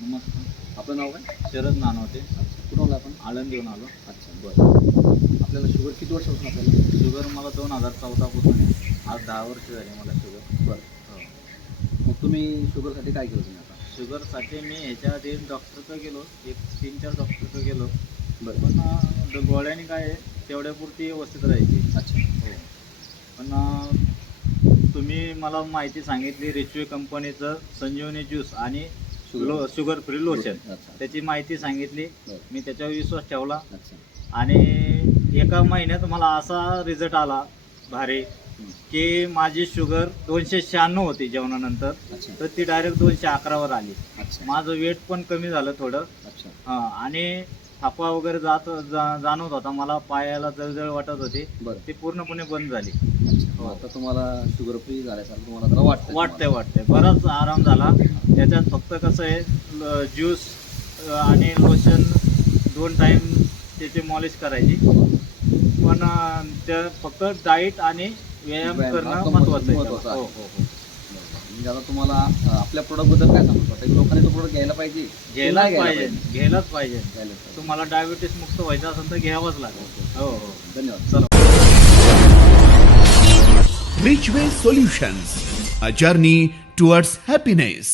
नमस्कार. आपलं नाव काय? शरद नानवते अच्छा कुठून आला आपण आळंदीहून आलो. अच्छा बरं. आपल्याला शुगर किती वर्षापासून आपल्याला शुगर मला दोन हजार चौदापासून आहे. आज दहा वर्ष झाली मला शुगर. बरं. हो मग तुम्ही शुगरसाठी काय केलं तुम्ही आता? शुगरसाठी मी ह्याच्या आधी डॉक्टरकडे गेलो. एक तीन चार डॉक्टरकडे गेलो. बरं. पण अं, गोळ्याने काय आहे, तेवढ्यापुरती व्यवस्थित राहायची. अच्छा. हो. पण अं, तुम्ही मला माहिती सांगितली रेशवे कंपनीचं संजीवनी ज्यूस आणि लो शुगर फ्री लोशन अच्छा. त्याची माहिती सांगितली. बरं. मी त्याच्यावर विश्वास ठेवला. अच्छा. आणि एका महिन्यात मला असा रिझल्ट आला भारी. की माझी शुगर दोनशे शहाण्णव होती जेवणानंतर. अच्छा. तर ती डायरेक्ट दोनशे अकरावर आली. अच्छा. माझं वेट पण कमी झालं थोडं. अच्छा. हां आणि थापा वगैरे जात जा- जाणवत होता. मला पायाला जळजळ वाटत होती. बरं. ती पूर्णपणे बंद झाली. अच्छा. हो. आता तुम्हाला शुगर फ्री झाल्यासारखं तुम्हाला जरा वाटतं वाटतंय वाटतंय. बराच आराम झाला. त्याच्यात फक्त कसं आहे ज्यूस आणि लोशन दोन टाइम त्याची मॉलिश करायची. पण अं, त्या फक्त डाईट आणि व्यायाम व्यायाम हा करणं महत्वाचं आहे. महत्त्वाचा हो आहे. हो हो. म्हणजे आता तुम्हाला आपल्या प्रोडक्टबद्दल काय सांगू? वाटतं लोकांनी तो प्रोडक्ट घ्यायला पाहिजे घ्यायलाच पाहिजे घ्यायलाच पाहिजे. तुम्हाला डायबिटीस मुक्त व्हायचं असेल तर घ्यावंच लागेल. हो हो. धन्यवाद. चला. Richway Solutions, a journey towards happiness.